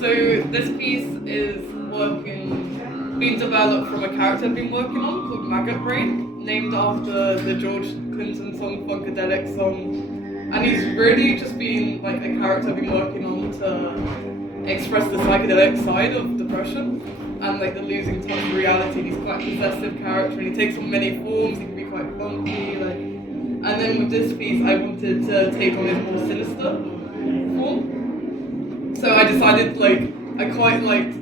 So this piece is being developed from a character I've been working on called Maggot Brain, named after the George Clinton song Funkadelic song. And he's really just been like a character I've been working on to express the psychedelic side of depression and like the losing touch of reality. He's quite a possessive character and he takes on many forms, he can be quite funky, like, and then with this piece I wanted to take on his more sinister form. So I decided I quite liked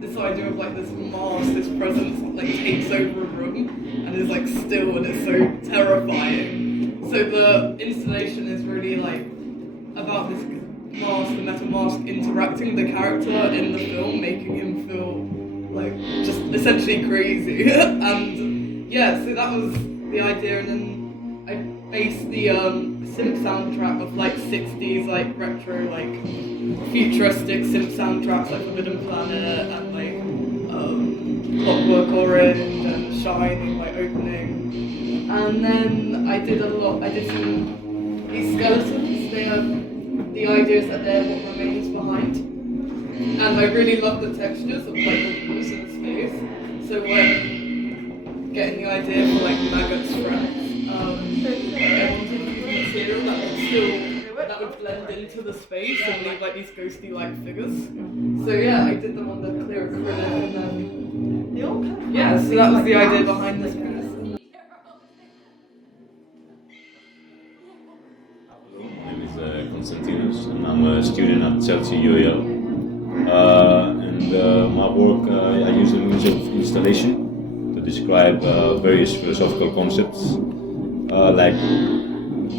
this idea of like this mask, this presence that like takes over a room and is like still and it's so terrifying. So the installation is really like about this mask, the metal mask, interacting with the character in the film, making him feel like just essentially crazy. And yeah, so that was the idea, and then I based the synth soundtrack of like 60s like retro like futuristic synth soundtracks like Forbidden Planet and like Clockwork Orange and Shining like opening. And then I did some these skeletons, they have the ideas that they're what remains behind. And I really love the textures of like the walls and the space. So when getting the idea for like Maggot's friends, I wanted to use material that would blend into the space and leave like these ghostly like figures. So yeah, I did them on the clear acrylic and then yeah, so that was the idea behind this piece. My name is Konstantinos, and I'm a student at Chelsea UAL. My work, I use the means of installation to describe various philosophical concepts. Like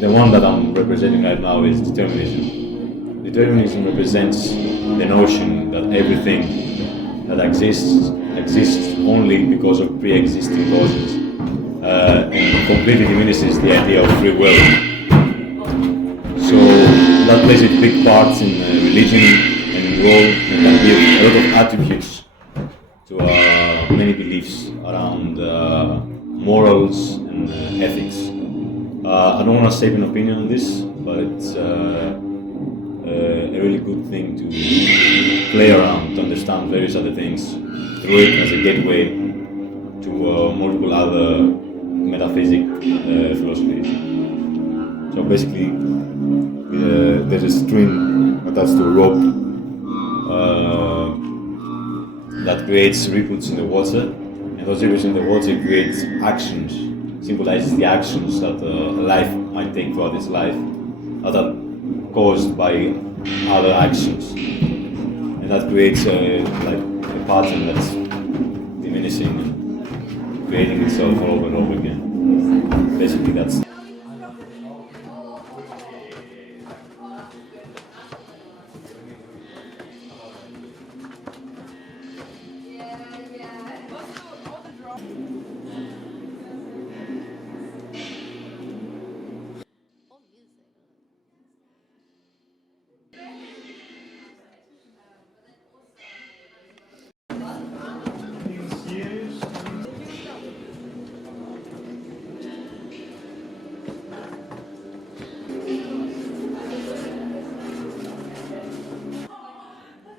the one that I'm representing right now is determinism. Determinism represents the notion that everything that exists only because of pre-existing causes, and completely diminishes the idea of free will. So that plays a big part in religion and in role, and can give a lot of attributes to many beliefs around morals and ethics. I don't want to state an opinion on this, but it's a really good thing to play around, to understand various other things through it as a gateway to multiple other metaphysic philosophies. So basically, there's a string attached to a rope that creates ripples in the water, and those ripples in the water create actions, symbolizes the actions that life might take throughout its life that are caused by other actions, and that creates a pattern that's diminishing and creating itself over and over again. Basically, that's.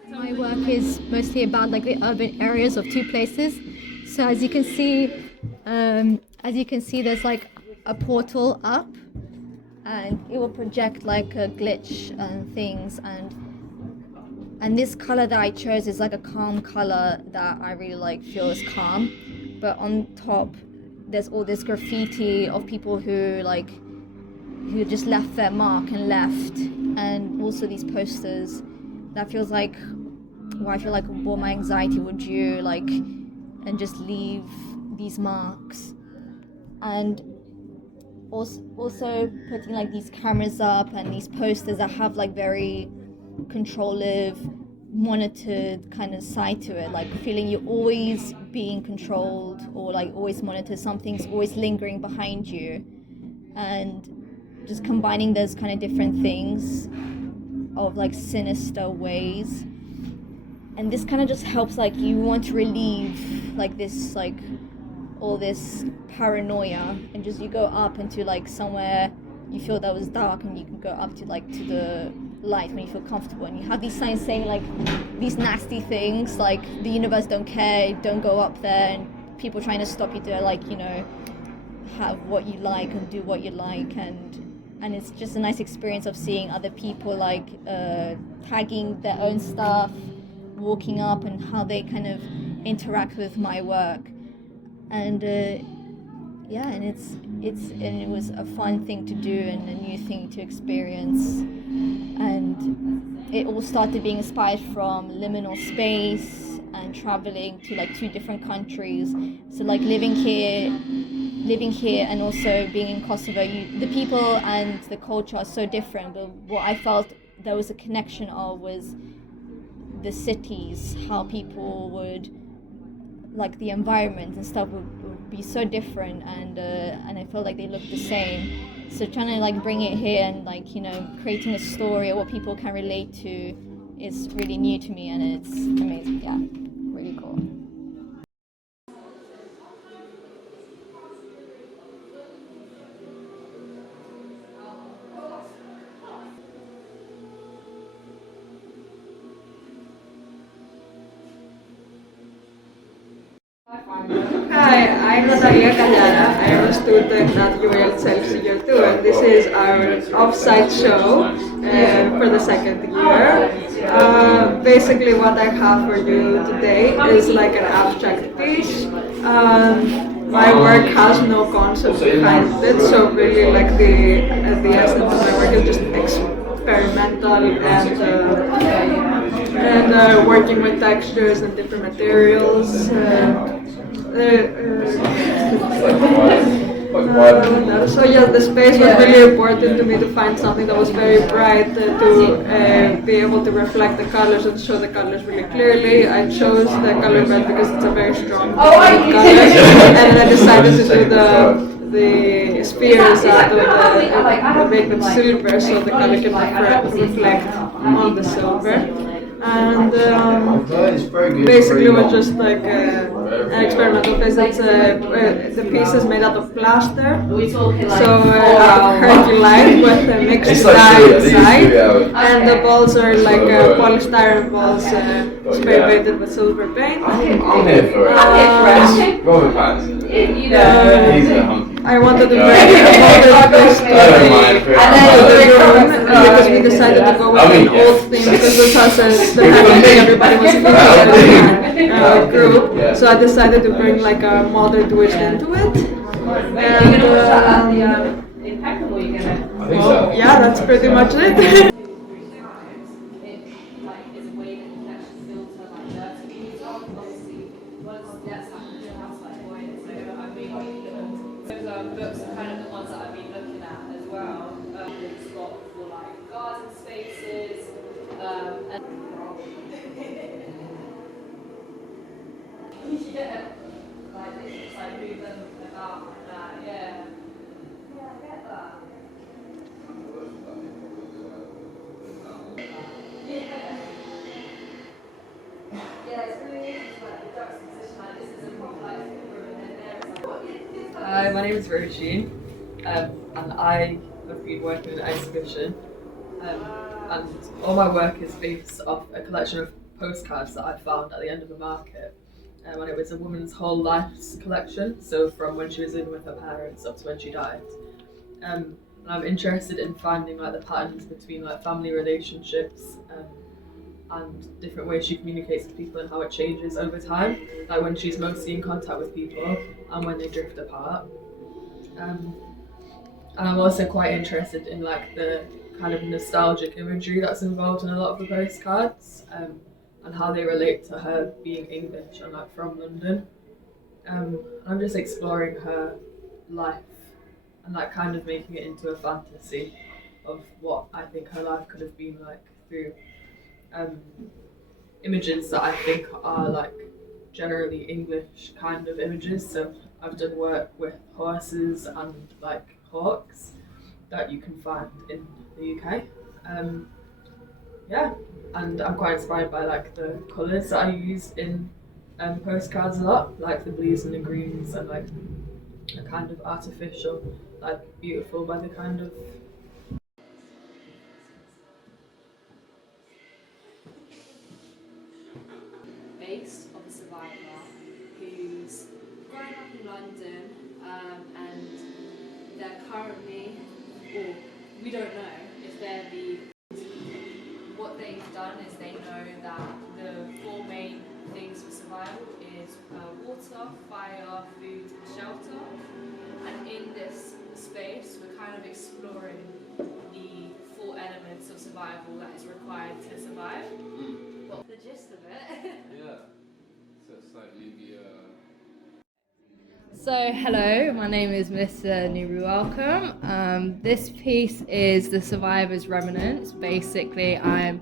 My work is mostly about like the urban areas of two places. So as you can see, there's like a portal up, and it will project like a glitch and things. And this color that I chose is like a calm color that I really like, feels calm. But on top, there's all this graffiti of people who just left their mark and left, and also these posters that feels like, where I feel like, what my anxiety would do, like, and just leave these marks. And also putting like these cameras up and these posters that have like very controlling, monitored kind of side to it, like feeling you're always being controlled, or like always monitored, something's always lingering behind you, and just combining those kind of different things of like sinister ways. And this kind of just helps, like, you want to relieve like this, like all this paranoia, and just you go up into like somewhere you feel that was dark, and you can go up to like to light, when you feel comfortable, and you have these signs saying like these nasty things like the universe don't care, don't go up there, and people trying to stop you to like, you know, have what you like and do what you like, and it's just a nice experience of seeing other people like tagging their own stuff, walking up, and how they kind of interact with my work. And yeah, and it was a fun thing to do and a new thing to experience. And it all started being inspired from liminal space and traveling to like 2 different countries. So like living here and also being in Kosovo, the people and the culture are so different, but what I felt there was a connection of was the cities, how people would, like the environment and stuff would be so different, and I felt like they looked the same. So trying to like bring it here and like, you know, creating a story or what people can relate to is really new to me, and it's amazing. Yeah, really cool. Hi, I'm Natalia Cañara. I am a student at UAL Chelsea Year 2, and this is our off-site show for the second year. Basically what I have for you today is like an abstract piece. My work has no concept behind it, so really like the essence of my work is just experimental and working with textures and different materials. So yeah, the space was really important to me to find something that was very bright, to be able to reflect the colors and show the colors really clearly. I chose the color red because it's a very strong color, and then I decided to do the spheres out of make them silver so the color can reflect on the silver. And basically it was just like an experimental physics. The piece is made out of plaster, so Herculite with a mixed dye inside, and the balls are like polystyrene balls spray painted with silver paint. I'm here for it. Robert Pattinson. He's a hunky. I wanted to bring a modern twist to the room because we decided to go with an old theme because this was the pandemic, everybody was in a group, so I decided to bring like a modern twist into it. And well, yeah, that's pretty much it. Books are kind of the ones that I've been looking at as well. It's got for like garden spaces and yeah, like it's just like move them about like that. Yeah, I get that. Yeah, it's really interesting, like the juxtaposition. Like this is a proper like room, and then there it's like. Hi, my name is Roisin, and I have been working in an exhibition, and all my work is based off a collection of postcards that I found at the end of a market, and it was a woman's whole life's collection, so from when she was living with her parents up to when she died. And I'm interested in finding like the patterns between like family relationships and different ways she communicates with people and how it changes over time, like when she's mostly in contact with people and when they drift apart. And I'm also quite interested in like the kind of nostalgic imagery that's involved in a lot of the postcards, and how they relate to her being English and like from London. I'm just exploring her life and like kind of making it into a fantasy of what I think her life could have been like through images that I think are like generally English kind of images. So I've done work with horses and like hawks that you can find in the UK. Yeah, and I'm quite inspired by like the colours that I use in postcards a lot, like the blues and the greens and like a kind of artificial, like beautiful weather kind of survivor who's grown up in London, and they're currently, or we don't know if they're what they've done is they know that the 4 main things for survival is water, fire, food, and shelter. And in this space, we're kind of exploring the 4 elements of survival that is required to survive. Well, the gist of it. Yeah. So it's like maybe So, hello, my name is Melissa Nuru Welcome. This piece is The Survivor's Remnants. Basically, I'm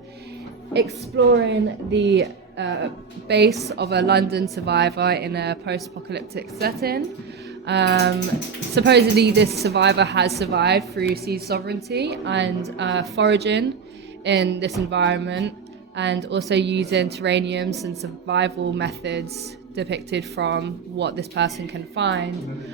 exploring the base of a London survivor in a post-apocalyptic setting. Supposedly, this survivor has survived through seed sovereignty and foraging in this environment, and also using terraniums and survival methods depicted from what this person can find.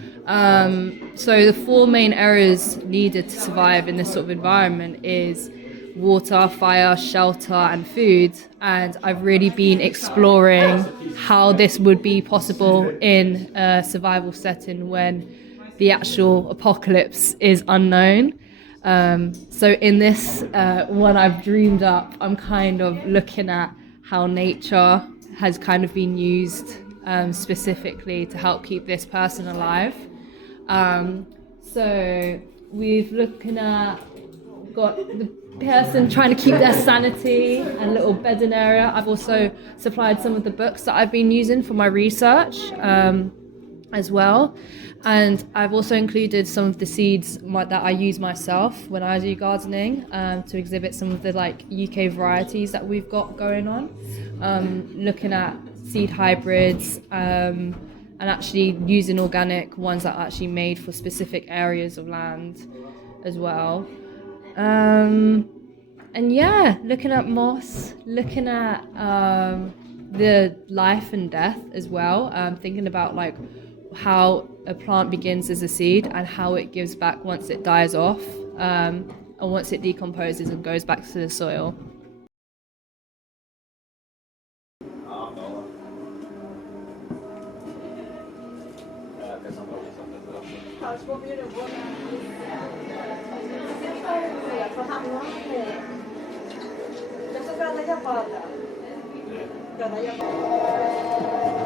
So the 4 main areas needed to survive in this sort of environment is water, fire, shelter, and food. And I've really been exploring how this would be possible in a survival setting when the actual apocalypse is unknown. So in this one I've dreamed up, I'm kind of looking at how nature has kind of been used specifically to help keep this person alive. So we've got the person trying to keep their sanity and a little bedding area. I've also supplied some of the books that I've been using for my research as well. And I've also included some of the seeds that I use myself when I do gardening to exhibit some of the UK varieties that we've got going on. Looking at seed hybrids and actually using organic ones that are actually made for specific areas of land as well. And yeah, looking at moss, looking at the life and death as well, thinking about how a plant begins as a seed and how it gives back once it dies off, and once it decomposes and goes back to the soil. Gracias.